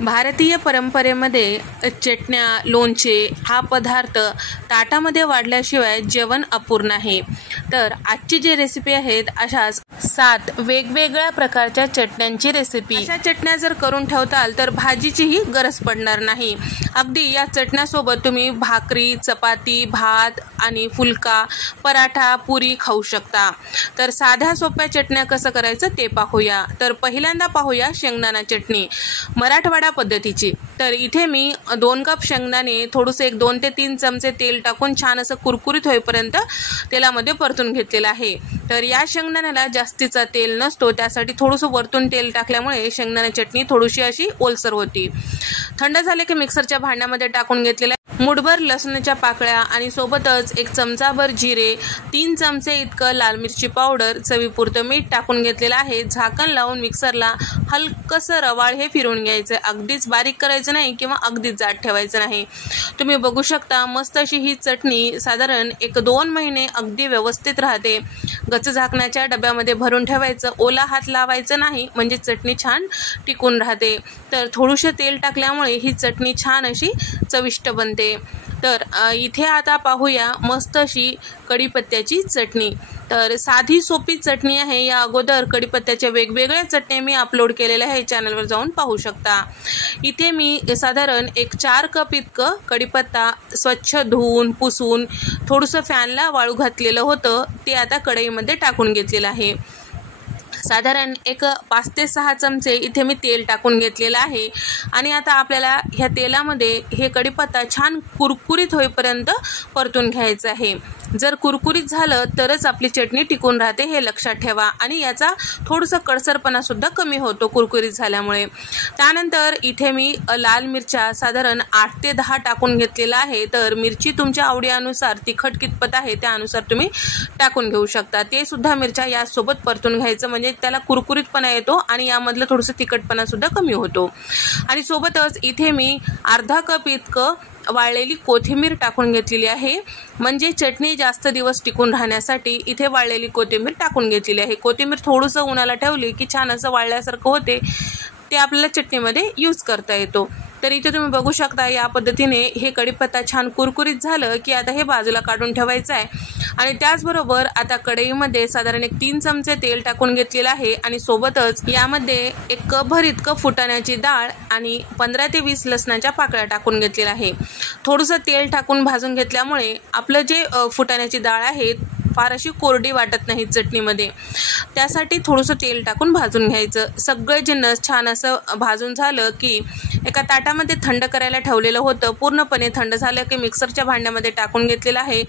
भारतीय परंपरेमध्ये चटण्या, लोणचे हा पदार्थ ताटामध्ये वाढल्याशिवाय जेवण अपूर्ण आहे. तर आजची जी रेसिपी आहेत अशाच 7 वेगवेगळ्या प्रकारच्या चटण्यांची रेसिपी. अशा चटण्या जर करून ठेवताल तर भाजीचीही गरज पडणार नाही. अगदी या चटण्यासोबत तुम्ही भाकरी, चपाती, भात आणि फुलका, पराठा, पुरी खाऊ शकता. तर साध्या सोप्या चटण्या कसं करायचं ते पाहूया. तर पहिल्यांदा पाहूया शेंगदाणा चटणी मराठवाडा पद्धतीची. तर इथे मी 2 कप शेंगदाणे थोडंसं 2 ते 3 चमचे तेल टाकून छान असं कुरकुरीत होईपर्यंत तेलामध्ये परतून घेतलेलं आहे. तर या शेंगदाण्याला जास्तीचा तेल नसतो, त्यासाठी थोडंसं वरतून तेल टाकल्यामुळे शेंगदाणा चटणी थोडीशी अशी ओलसर होती. थंड झाले की मिक्सरच्या भांड्यामध्ये टाकून घेतलेला मुठभर लसणाच्या पाकळ्या आणि सोबतच 1 चमचाभर जिरे, 3 चमचे इतकं लाल मिरची पावडर, चवीपुरतं मीठ टाकून घेतलेलं आहे. झाकण लावून मिक्सरला हलकसं रवाळ हे फिरवून घ्यायचं. अगदीच बारीक करायचं नाही किंवा अगदीच जाड ठेवायचं नाही. तुम्ही बघू शकता मस्त अशी ही चटणी साधारण 1-2 महिने अगदी व्यवस्थित राहते. गच्च झाकणाच्या डब्यामध्ये भरून ठेवायचं. ओला हात लावायचं नाही, म्हणजे चटणी छान टिकून राहते. तर थोडंसं तेल टाकल्यामुळे ही चटणी छान अशी चविष्ट बनते. तर इथे आता पाहूया मस्त अशी कढीपत्त्याची चटणी. तर साधी सोपी चटणी आहे. या अगोदर कढीपत्त्याच्या वेगवेगळ्या चटण्या मी अपलोड केलेल्या आहे, चॅनलवर जाऊन पाहू शकता. इथे मी साधारण 4 कप इतकं कढीपत्ता स्वच्छ धुवून पुसून थोडंसं फॅनला वाळू घातलेलं होतं, ते आता कढईमध्ये टाकून घेतलेलं आहे. साधारण 5 ते 6 चमचे इथे मी तेल टाकून घेतलेलं आहे. आणि आता आपल्याला ह्या तेलामध्ये हे कढीपत्ता छान कुरकुरीत होईपर्यंत परतून घ्यायचं आहे. जर कुरकुरीत झालं तरच आपली चटणी टिकून राहते, हे लक्षात ठेवा. आणि याचा थोडंसं कडसरपणा सुद्धा कमी होतो कुरकुरीत झाल्यामुळे. त्यानंतर इथे मी लाल मिरच्या साधारण 8 ते 10 टाकून घेतलेला आहे. तर मिरची तुमच्या आवडीनुसार तिखट कितपत आहे त्यानुसार तुम्ही टाकून घेऊ शकता. ते सुद्धा मिरच्या यासोबत परतून घ्यायचं, म्हणजे त्याला कुरकुरीतपणा येतो आणि यामधलं थोडंसं तिखटपणा सुद्धा कमी होतो. आणि सोबतच इथे मी अर्धा कप इतकं वाळलेली कोथिंबीर टाकून घेतलेली आहे, म्हणजे चटणी जास्त दिवस टिकून राहण्यासाठी इथे वाळलेली कोथिंबीर टाकून घेतलेली आहे. कोथिंबीर थोडंसं उन्हाला ठेवली की छान असं वाळल्यासारखं होते, ते आपल्याला चटणीमध्ये यूज करता येतो. तर इथे तुम्ही बघू शकता या पद्धतीने हे कढीपत्ता छान कुरकुरीत झालं की आता हे बाजूला काढून ठेवायचं आहे. आणि त्याचबरोबर आता कढईमध्ये साधारण 3 चमचे तेल टाकून घेतलेलं आहे. आणि सोबतच यामध्ये 1 कपभर इतकं फुटाण्याची डाळ आणि 15 ते 20 लसणाच्या पाकळ्या टाकून घेतलेल्या आहे. थोडंसं तेल टाकून भाजून घेतल्यामुळे आपलं जे फुटाण्याची डाळ आहे फार अशी कोरडी वाटत नाही चटणीमध्ये, त्यासाठी थोडंसं तेल टाकून भाजून घ्यायचं. सगळे जिन्नस छान असं भाजून झालं की एका ताटामध्ये थंड करायला ठेवलेलं होतं. पूर्णपणे थंड झालं की मिक्सरच्या भांड्यामध्ये टाकून घेतलेलं आहे.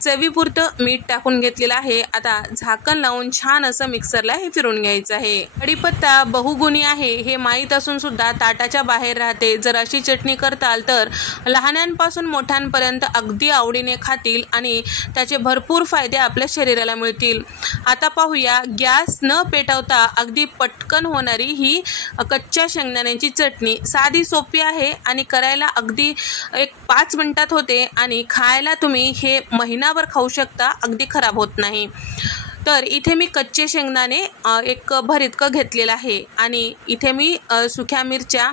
चवीपुरतं मीठ टाकून घेतलेलं आहे. आता झाकण लावून छान असं मिक्सरला हे फिरून घ्यायचं आहे. कढीपत्ता बहुगुणी आहे हे माहीत असून सुद्धा ताटाच्या बाहेर राहते. जर अशी चटणी करताल तर लहानांपासून मोठ्यांपर्यंत अगदी आवडीने खातील आणि त्याचे भरपूर फायदे आपल्या शरीराला मिळतील. आता पाहूया गॅस न पेटवता अगदी पटकन होणारी ही कच्च्या शेंगदाण्याची चटणी. साधी सोपी आहे आणि करायला अगदी 5 मिनिटात होते आणि खायला तुम्ही हे महिनाभर खाऊ शकता, अगदी खराब होत नाही. तर इथे मी कच्चे शेंगदाणे 1 कपभर इतकं घेतलेलं आहे. आणि इथे मी सुक्या मिरच्या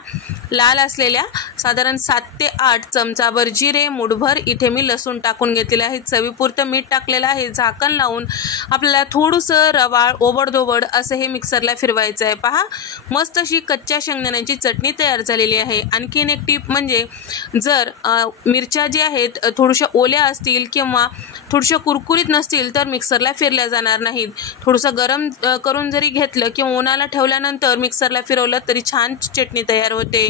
लाल असलेल्या साधारण 7 ते 8 चमचाभर जिरे, मुठभर इथे मी लसूण टाकून घेतलेलं आहे. चवीपुरतं मीठ टाकलेलं आहे. झाकण लावून आपल्याला थोडंसं रवाळ ओबडधोबड असं हे मिक्सरला फिरवायचं आहे. पहा मस्त अशी कच्च्या शेंगदाण्याची चटणी तयार झालेली आहे. आणखीन एक टिप म्हणजे जर मिरच्या ज्या आहेत थोड्याशा ओल्या असतील किंवा थोड्याशा कुरकुरीत नसतील तर मिक्सरला फिरल्या जाणार नाहीत. थोडंसं गरम करून जरी घेतलं किंवा उन्हाला ठेवल्यानंतर मिक्सरला फिरवलं तरी छान चटणी तयार होते.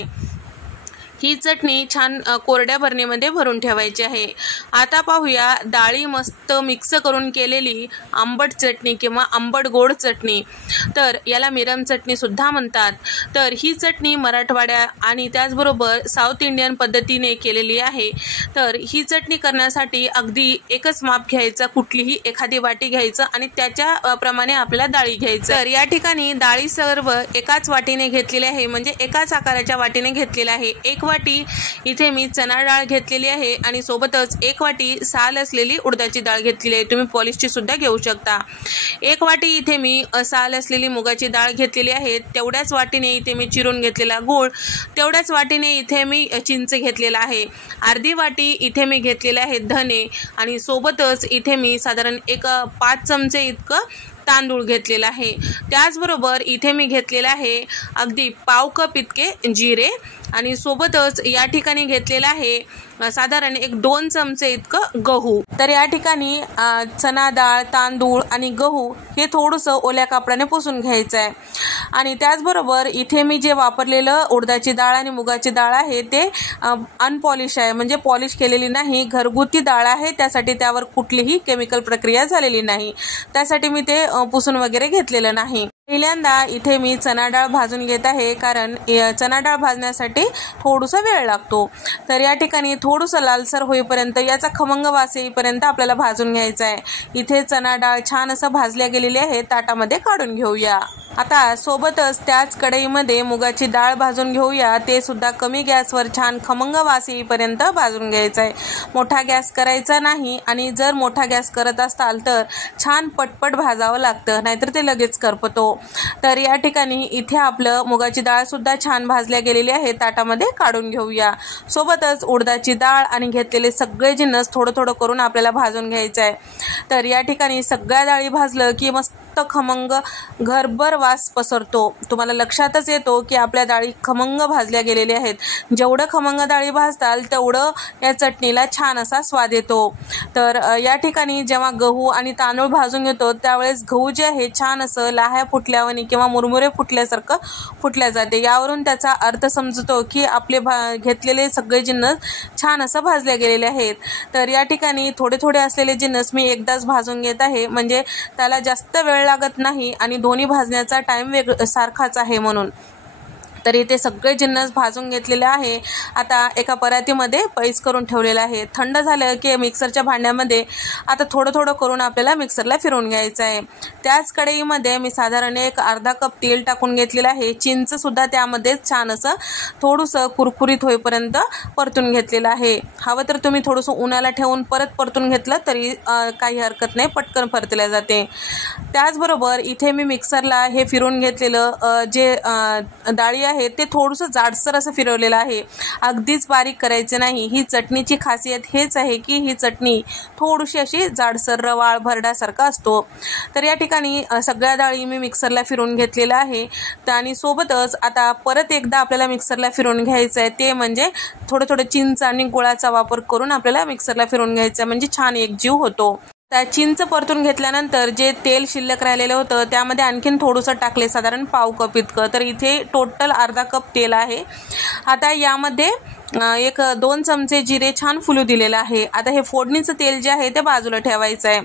ही चटणी छान कोरड्या बरणीमध्ये भरून ठेवायची आहे. आता पाहूया डाळी मस्त मिक्स करून केलेली आंबट चटणी किंवा आंबट गोड चटणी. तर याला मिरम चटणी सुद्धा म्हणतात. तर ही चटणी मराठवाड्या आणि त्याचबरोबर साऊथ इंडियन पद्धतीने केलेली आहे. तर ही चटणी करण्यासाठी अगदी एकच माप घ्यायचं, कुठलीही एखादी वाटी घ्यायचं आणि त्याच्या प्रमाणे आपल्याला डाळी घ्यायचं. तर या ठिकाणी डाळी सर्व एकाच वाटीने घेतलेल्या आहे, म्हणजे एकाच आकाराच्या वाटीने घेतलेल्या आहे. 1 वाटी इथे मी चणा डाळ घेतलेली आहे आणि सोबतच 1 वाटी साल असलेली उडदाची डाळ घेतलेली आहे. तुम्ही पॉलिशची सुद्धा घेऊ शकता. 1 वाटी इथे मी साल असलेली मुगाची डाळ घेतलेली आहे. तेवढ्याच वाटीने इथे मी चिरून घेतलेला गूळ, तेवढ्याच वाटीने इथे मी चिंच घेतलेला आहे. अर्धी वाटी इथे मी घेतलेले आहेत धने आणि सोबतच इथे मी साधारण 5 चमचे इतकं तांदूळ घेतलेला आहे. त्याचबरोबर इथे मी घेतलेला आहे अगदी पाव कप इतके जिरे आणि सोबतच या ठिकाणी घेतलेला आहे साधारण 2 चमचे इतकं गहू. तर या ठिकाणी चणा डाळ, तांदूळ आणि गहू हे थोडंसं ओल्या कापडाने पुसून घ्यायचं आहे. आणि त्याचबरोबर इथे मी जे वापरलेलं उडदाची डाळ आणि मुगाची डाळ आहे ते अनपॉलिश आहे, म्हणजे पॉलिश केलेली नाही, घरगुती डाळ आहे. त्यासाठी त्यावर कुठलीही केमिकल प्रक्रिया झालेली नाही, त्यासाठी मी ते पुसून वगैरे घेतलेलं नाही. पहिल्यांदा इथे मी चणा डाळ भाजून घेत आहे, कारण चणा डाळ भाजण्यासाठी थोडासा वेळ लागतो. तर या ठिकाणी थोडंसं लालसर होईपर्यंत, याचा खमंग वास येईपर्यंत आपल्याला भाजून घ्यायचा आहे. इथे चणा डाळ छान असं भाजल्या गेलेली आहे. ताटामध्ये काढून घेऊया. आता सोबतच त्याच कढईमध्ये मुगाची डाळ भाजून घेऊया. ते सुद्धा कमी गॅसवर छान खमंग वास येईपर्यंत भाजून घ्यायचा आहे. मोठा गॅस करायचा नाही आणि जर मोठा गॅस करत असाल तर छान पटपट भाजावं लागतं, नाहीतर ते लगेच करपतो. तर या ठिकाणी इथे आपलं मुगाची डाळ सुद्धा छान भाजल्या गेलेली आहे. ताटामध्ये काढून घेऊया. सोबतच उडदाची डाळ आणि घेतलेले सगळे जिन्नस थोडं थोडं करून आपल्याला भाजून घ्यायचं आहे. तर या ठिकाणी सगळ्या डाळी भाजलं की मस्त खमंग घरभर वास पसरतो. तुम्हाला लक्षातच येतो की आपल्या डाळी खमंग भाजल्या गेलेल्या आहेत. जेवढं खमंग डाळी भाजताल तेवढं या चटणीला छान असा स्वाद येतो. तर या ठिकाणी जेव्हा गहू आणि तांदूळ भाजून घेतो त्यावेळेस गहू जे आहे छान असं लाह्या फुटल्यावानी किंवा मुरमुरे फुटल्यासारखं फुटल्या जाते. यावरून त्याचा अर्थ समजतो की आपले घेतलेले सगळे जिन्नस छान असं भाजले गेलेले आहेत. तर या ठिकाणी थोडे थोडे असलेले जिन्नस मी एकदाच भाजून घेत आहे, म्हणजे त्याला जास्त वेळ लागत नाही आणि दोन्ही भाजण्याचा टाइम सारखाच आहे म्हणून. तर इथे सगळे जिन्नस भाजून घेतलेले आहे. आता एका परातीमध्ये पैस करून ठेवलेला आहे. थंड झालं की मिक्सरच्या भांड्यामध्ये आता थोडं थोडं करून आपल्याला मिक्सरला फिरवून घ्यायचं आहे. त्याच कढईमध्ये मी साधारण अर्धा कप तेल टाकून घेतलेलं आहे. चिंच सुद्धा त्यामध्ये छान असं थोडंसं कुरकुरीत होईपर्यंत परतून घेतलेलं आहे. हवं तर तुम्ही थोडंसं उन्हाला ठेवून परत परतून घेतलं तरी काही हरकत नाही, पटकन परतल्या जाते. त्याचबरोबर इथे मी मिक्सरला हे फिरवून घेतलेलं जे डाळी आहे ते थोडंसं जाडसर असं फिरवलेलं आहे. अगदीच बारीक करायचं नाही. ही चटणीची खासियत हेच आहे की ही चटणी थोडीशी अशी जाडसर रवाळ भरड्यासारखा असतो. तर या ठिकाणी सगळ्या डाळी मी मिक्सरला फिरवून घेतलेला आहे. आणि सोबतच आता परत एकदा आपल्याला मिक्सरला फिरवून घ्यायचं आहे, ते म्हणजे थोडं थोडं चिंच आणि गुळाचा वापर करून आपल्याला मिक्सरला फिरवून घ्यायचं आहे, म्हणजे छान एकजीव होतो. त्या चिंच परतून घेतल्यानंतर जे तेल शिल्लक राहिलेलं होतं त्यामध्ये आणखीन थोडंसं टाकले, साधारण पाव कप इतकं. तर इथे टोटल अर्धा कप तेल आहे. आता यामध्ये 2 चमचे जिरे छान फुलू दिलेलं आहे. आता हे फोडणीचं तेल जे आहे ते बाजूला ठेवायचं आहे.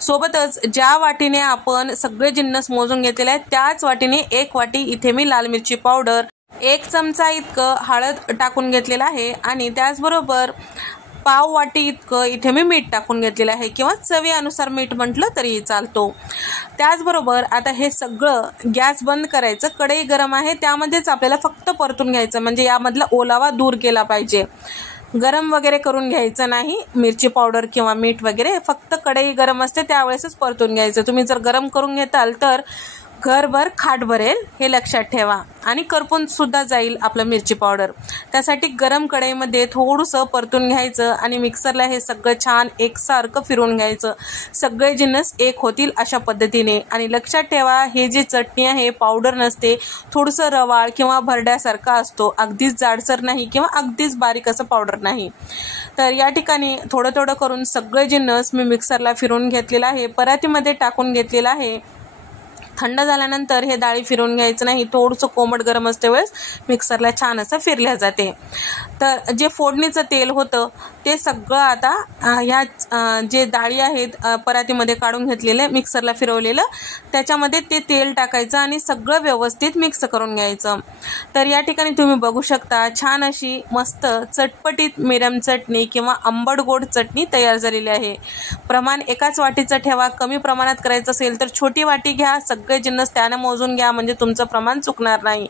सोबतच ज्या वाटीने आपण सगळे जिन्नस मोजून घेतलेले आहेत त्याच वाटीने 1 वाटी इथे मी लाल मिरची पावडर, 1 चमचा इतकं हळद टाकून घेतलेलं आहे आणि त्याचबरोबर पाव वाटी इतकं इथे मी मीठ टाकून घेतलेलं आहे, किंवा चवीनुसार मीठ म्हटलं तरीही चालतो. त्याचबरोबर आता हे सगळं गॅस बंद करायचं. कढई गरम आहे त्यामध्येच आपल्याला फक्त परतून घ्यायचं, म्हणजे यामधला ओलावा दूर केला पाहिजे. गरम वगैरे करून घ्यायचं नाही मिरची पावडर किंवा मीठ वगैरे, फक्त कढई गरम असते त्यावेळेसच परतून घ्यायचं. तुम्ही जर गरम करून घेताल तर घरभर खाट भरेल, हे लक्षात ठेवा, आणि करपून सुद्धा जाईल आपलं मिरची पावडर. त्यासाठी गरम कढईमध्ये थोडंसं परतून घ्यायचं आणि मिक्सरला हे सगळं छान एकसारखं फिरवून घ्यायचं. सगळे जिन्नस एक होतील अशा पद्धतीने. आणि लक्षात ठेवा, हे जे चटणी आहे पावडर नसते, थोडंसं रवाळ किंवा भरड्यासारखा असतो, अगदीच जाडसर नाही किंवा अगदीच बारीक असं पावडर नाही. तर या ठिकाणी थोडं थोडं करून सगळे जिन्नस मी मिक्सरला फिरवून घेतलेला आहे, परातीमध्ये टाकून घेतलेला आहे. थंड झाल्यानंतर हे डाळी फिरवून घ्यायचं नाही, थोडंसं कोमट गरम असते वेळेस मिक्सरला छान असं फिरल्या जाते. तर जे फोडणीचं तेल होतं ते सगळं आता ह्या जे डाळी आहेत परातीमध्ये काढून घेतलेले, मिक्सरला फिरवलेलं, त्याच्यामध्ये ते तेल टाकायचं आणि सगळं व्यवस्थित मिक्स करून घ्यायचं. तर या ठिकाणी तुम्ही बघू शकता छान अशी मस्त चटपटीत मिरम चटणी किंवा आंबट गोड चटणी तयार झालेली आहे. प्रमाण एकाच वाटीचं ठेवा. कमी प्रमाणात करायचं असेल तर छोटी वाटी घ्या. सगळे जिन्नस त्याने मोजून घ्या, म्हणजे तुमचं प्रमाण चुकणार नाही.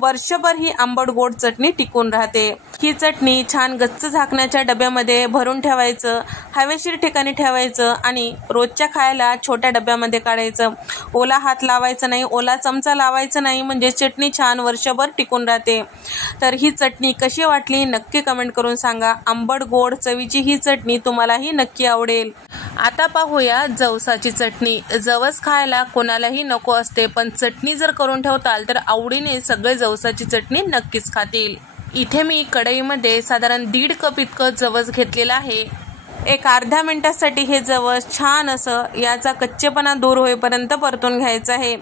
वर्षभर ही आंबट गोड चटणी टिकून राहते. ही चटणी छान गच्च झाकण्याच्या डब्यामध्ये भरून ठेवायचं, हवेशीर ठिकाणी ठेवायचं आणि रोजच्या खायला छोट्या डब्यामध्ये काढायचं. ओला हात लावायचा नाही, ओला चमचा लावायचा नाही, म्हणजे चटणी छान वर्षभर टिकून राहते. तर ही चटणी कशी वाटली नक्की कमेंट करून सांगा. आंबट गोड चवीची ही चटणी तुम्हालाही नक्की आवडेल. आता पाहूया जवसाची चटणी. जवस खायला कोणालाही नको असते, पण चटणी जर करून ठेवताल तर आवडीने सगळे जवसाची चटणी नक्कीच खातील. इथे मी कढईमध्ये साधारण 1.5 कप इतकं जवस घेतलेलं आहे. एक अर्ध्या मिनिटासाठी हे जवस छान असं याचा कच्चेपणा दूर होईपर्यंत परतून घ्यायचं आहे.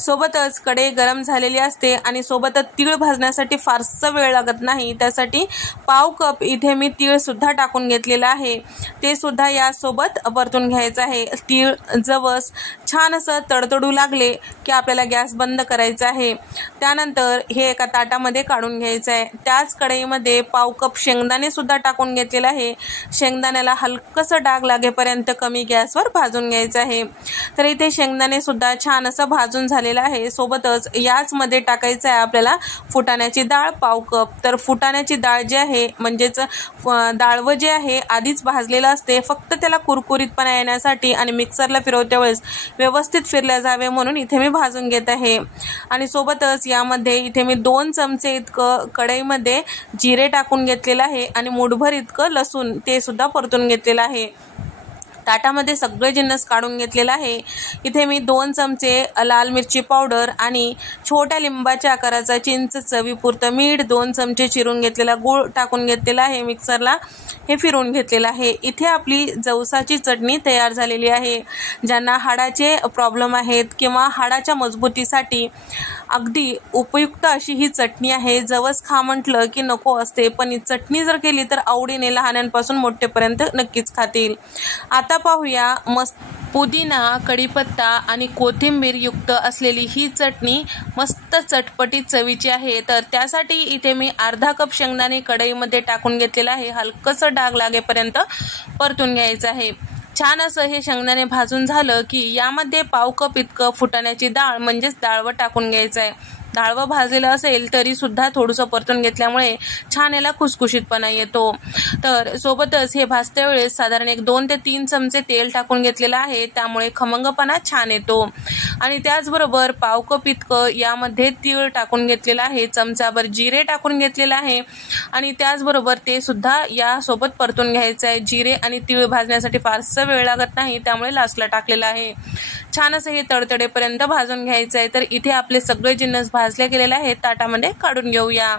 सोबतच कढई गरम झालेली असते आणि सोबतच तीळ भाजण्यासाठी फारसा वेळ लागत नाही. त्यासाठी 1/2 कप इथे मी तीळ सुद्धा टाकून घेतलेला आहे. ते सुद्धा यासोबत परतून घ्यायचं आहे. तीळ जवस छान असं तडतडू लागले की आपल्याला गॅस बंद करायचा आहे. त्यानंतर हे एका ताटामध्ये काढून घ्यायचं आहे. त्याच कढईमध्ये 1/2 कप शेंगदाणे सुद्धा टाकून घेतलेला आहे. शेंगदाण्याला हलकसं डाग लागेपर्यंत कमी गॅसवर भाजून घ्यायचं आहे. तर इथे शेंगदाणे सुद्धा छान असं भाजून झालेलं आहे. सोबतच याच मध्ये टाकायचं आहे आपल्याला फुटाण्याची डाळ 1/2 कप. तर फुटाण्याची डाळ जी आहे म्हणजेच डाळवं जे आहे आधीच भाजलेलं असते, फक्त त्याला कुरकुरीतपणा येण्यासाठी आणि मिक्सरला फिरवत्या वेळेस व्यवस्थित फिरल्या जावे म्हणून इथे मी भाजून घेत आहे. आणि सोबतच यामध्ये इथे मी 2 चमचे इतकं कढईमध्ये जिरे टाकून घेतलेलं आहे आणि मुठभर इतकं लसूण ते सुद्धा परतून घेतलेलं आहे. ताटामध्ये सगळे जिन्नस काढून घेतलेला आहे. इथे मी 2 चमचे लाल मिरची पावडर आणि छोट्या लिंबाच्या आकाराचा चिंच, चवीपुरतं मीठ, 2 चमचे चिरून घेतलेला गूळ टाकून घेतलेला आहे. मिक्सरला हे फिरवून घेतलेलं आहे. इथे आपली जवसाची चटणी तयार झालेली आहे. ज्यांना हाडाचे प्रॉब्लेम आहेत किंवा हाडाच्या मजबूतीसाठी अगदी उपयुक्त अशी ही चटणी आहे. जवस खा म्हटलं की नको असते, पण ही चटणी जर केली तर आवडीने लहानांपासून मोठेपर्यंत नक्कीच खातील. आता पाहूया मस्त पुदिना, कढीपत्ता आणि कोथिंबीर युक्त असलेली ही चटणी मस्त चटपटीत चवीची आहे. तर त्यासाठी इथे मी अर्धा कप शेंगदाणे कढईमध्ये टाकून घेतलेला आहे. हलकसं डाग लागेपर्यंत परतून घ्यायचं आहे. छान असं हे शेंगदाणे भाजून झालं की यामध्ये 1/2 कप इतकं फुटाण्याची डाळ म्हणजेच डाळवं टाकून घ्यायचं आहे. डाळवं भाजलेलं असेल तरी सुद्धा थोडंसं परतून घेतल्यामुळे छान याला खुसखुशीतपणा येतो. तर सोबतच हे भाजत्या वेळेस साधारण 2 ते 3 चमचे तेल टाकून घेतलेलं आहे, त्यामुळे खमंगपणा छान येतो. आणि त्याचबरोबर 1/2 कप इतकं यामध्ये तीळ टाकून घेतलेलं आहे. चमचाभर जिरे टाकून घेतलेलं आहे आणि त्याचबरोबर ते सुद्धा यासोबत परतून घ्यायचं आहे. जिरे आणि तीळ भाजण्यासाठी फारसा वेळ लागत नाही, त्यामुळे लास्टला टाकलेलं आहे. छान असं हे तडतडेपर्यंत भाजून घ्यायचं आहे. तर इथे आपले सगळे जिन्नस भाजले गेलेले आहेत. ताटामध्ये काढून घेऊया.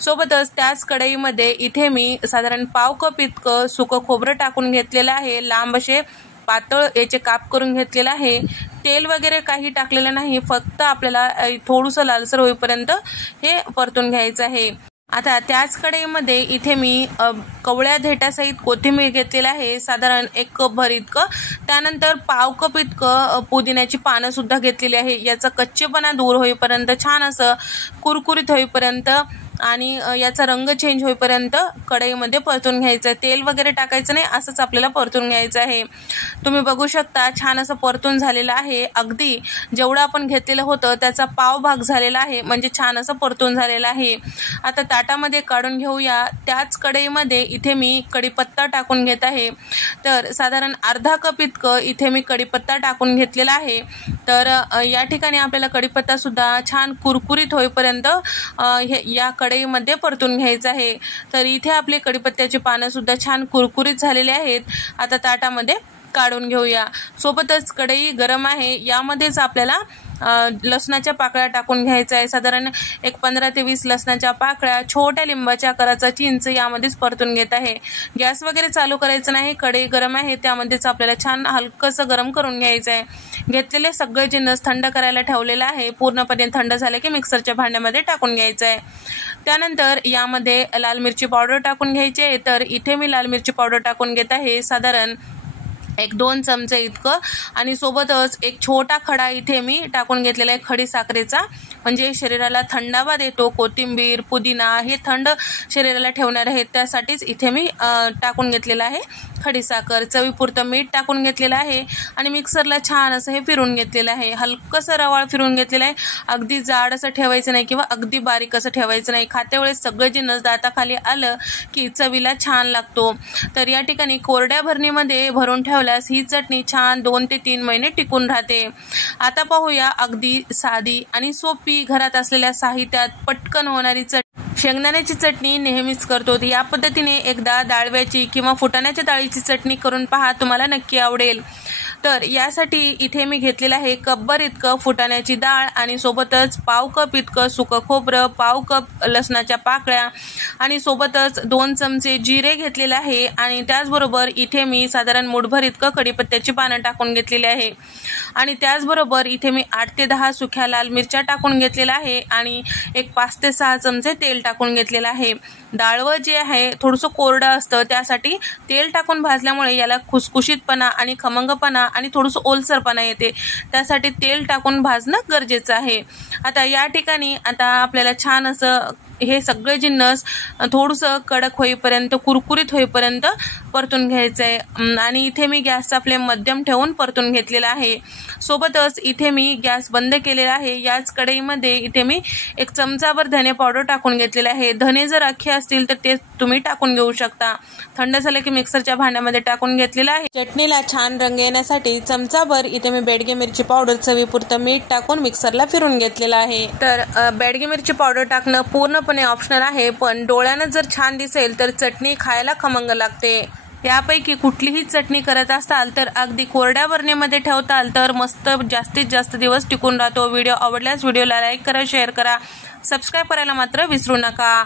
सोबतच त्याच कढईमध्ये इथे मी साधारण 1/2 कप इतकं सुकं खोबरं टाकून घेतलेलं आहे. लांब असे पातळ याचे काप करून घेतलेलं आहे. तेल वगैरे काही टाकलेलं नाही, फक्त आपल्याला थोडंसं लालसर होईपर्यंत हे परतून घ्यायचं आहे. आता त्याच कढईमध्ये इथे मी कवळ्या देठासहित कोथिंबीर घेतलेलं आहे, साधारण 1 कप भर इतकं. त्यानंतर 1/2 कप इतकं पुदिन्याची पानं सुद्धा घेतलेली आहे. याचा कच्चेपणा दूर होईपर्यंत, छान असं कुरकुरीत होईपर्यंत आणि याचा रंग चेंज होईपर्यंत कढईमध्ये परतून घ्यायचं आहे. तेल वगैरे टाकायचं नाही, असंच आपल्याला परतून घ्यायचं आहे. तुम्ही बघू शकता छान असं परतून झालेलं आहे. अगदी जेवढं आपण घेतलेलं होतं त्याचा पाव भाग झालेला आहे, म्हणजे छान असं परतून झालेलं आहे. आता ताटामध्ये काढून घेऊया. त्याच कढईमध्ये इथे मी कढीपत्ता टाकून घेत आहे. तर साधारण अर्धा कप इतकं इथे मी कढीपत्ता टाकून घेतलेला आहे. तर या ठिकाणी आपल्याला कढीपत्ता सुद्धा छान कुरकुरीत होईपर्यंत या कढईमध्ये परतून घ्यायचं आहे. तर इथे आपले कढीपत्त्याची पानं सुद्धा छान कुरकुरीत झालेले आहेत. आता ताटामध्ये काढून घेऊया. सोबतच कढई गरम आहे, यामध्येच आपल्याला लसणाच्या पाकळ्या टाकून घ्यायचा आहे। साधारण एक 15 ते 20 लसणाच्या पाकळ्या, छोट्या लिंबाच्या आकाराचा चिंच यामध्येच परतून घेत आहे। गॅस वगैरे चालू करायचं नाही, कढई गरम आहे त्यामध्येच आपल्याला छान हलकंसं गरम करून घ्यायचं आहे। घेतलेले सगळे जिन्नस थंड करायला ठेवलेला आहे। पूर्णपणे थंड झाले की मिक्सरच्या भांड्यामध्ये टाकून घ्यायचं आहे। त्यानंतर यामध्ये लाल मिरची पावडर टाकून घ्यायची आहे। तर इथे मी लाल मिरची पावडर टाकून घेत आहे साधारण 1-2 चमचे इतकं, आणि सोबतच एक छोटा खडा इथे मी टाकून घेतलेला आहे खडी साखरेचा, म्हणजे शरीराला थंडावा देतो। कोथिंबीर, पुदिना हे थंड शरीराला ठेवणार आहे त्यासाठीच इथे मी टाकून घेतलेला आहे खडी साखर। चवीपुरतं मीठ टाकून घेतलेलं आहे आणि मिक्सरला छान असं हे फिरून घेतलेलं आहे। हलकंसं रवाळ फिरून घेतलेलं आहे, अगदी जाड असं ठेवायचं नाही किंवा अगदी बारीक असं ठेवायचं नाही। खात्या वेळेस सगळे जिन्नस दाताखाली आलं की चवीला छान लागतो। तर या ठिकाणी कोरड्या भरणीमध्ये भरून ठेवल्यास ही चटणी छान 2 ते 3 महिने टिकून राहते। आता पाहूया अगदी साधी आणि सोपी घरात असलेल्या साहित्यात पटकन होणारी शेंगदाण्याची चटणी नेहमीच करतो। या पद्धतीने एकदा डाळव्याची किंवा फुटाण्याच्या डाळीची चटणी करून पहा, तुम्हाला नक्की आवडेल। तर यासाठी इथे मी घेतलेलं आहे कपभर इतकं फुटाण्याची डाळ आणि सोबतच पाव कप इतकं सुकं खोबरं, पाव कप लसणाच्या पाकळ्या आणि सोबतच 2 चमचे जिरे घेतलेले आहे आणि त्याचबरोबर इथे मी साधारण मुठभर इतकं कढीपत्त्याची पानं टाकून घेतलेली आहे आणि त्याचबरोबर इथे मी 8 ते 10 सुक्या लाल मिरच्या टाकून घेतलेल्या आहे आणि एक 5 ते 6 चमचे तेल टाकून घेतलेलं आहे। डाळवं जे आहे थोडंसं कोरडं असतं, त्यासाठी तेल टाकून भाजल्यामुळे याला खुसखुशीतपणा आणि खमंगपणा आणि थोडंसं ओलसरपणा येते, त्यासाठी तेल टाकून भाजणं गरजेचं आहे। आता या ठिकाणी आपल्याला छान असं हे सगळे जिन्नस थोडंसं कडक होईपर्यंत, कुरकुरीत होईपर्यंत परतून घ्यायचं आहे आणि इथे मी गॅसचा फ्लेम मध्यम ठेवून परतून घेतलेला आहे। सोबतच इथे मी गॅस बंद केलेला आहे। याच कढईमध्ये इथे मी 1 चमचाभर धने पावडर टाकून घेतलेले आहे। धने जर अख्खे असतील तर ते तुम्ही टाकून घेऊ शकता। थंड झाले की मिक्सरच्या भांड्यामध्ये टाकून घेतलेला आहे। चटणीला छान रंग येण्यासाठी चमचाभर इथे मी बेडगे मिरची पावडर, चवीपुरतं मीठ टाकून मिक्सरला फिरून घेतलेलं आहे। तर बेडगे मिरची पावडर टाकणं पूर्णपणे ऑप्शनल आहे, पण डोळ्यानं जर छान दिसेल तर चटणी खायला खमंग लागते। यापैकी कुठलीही चटणी करत असाल तर अगदी कोरड्या बरणीमध्ये ठेवताल तर मस्त जास्तीत जास्त दिवस टिकून राहतो। व्हिडिओ आवडल्यास व्हिडिओला लाईक करा, शेअर करा, सबस्क्राईब करायला मात्र विसरू नका।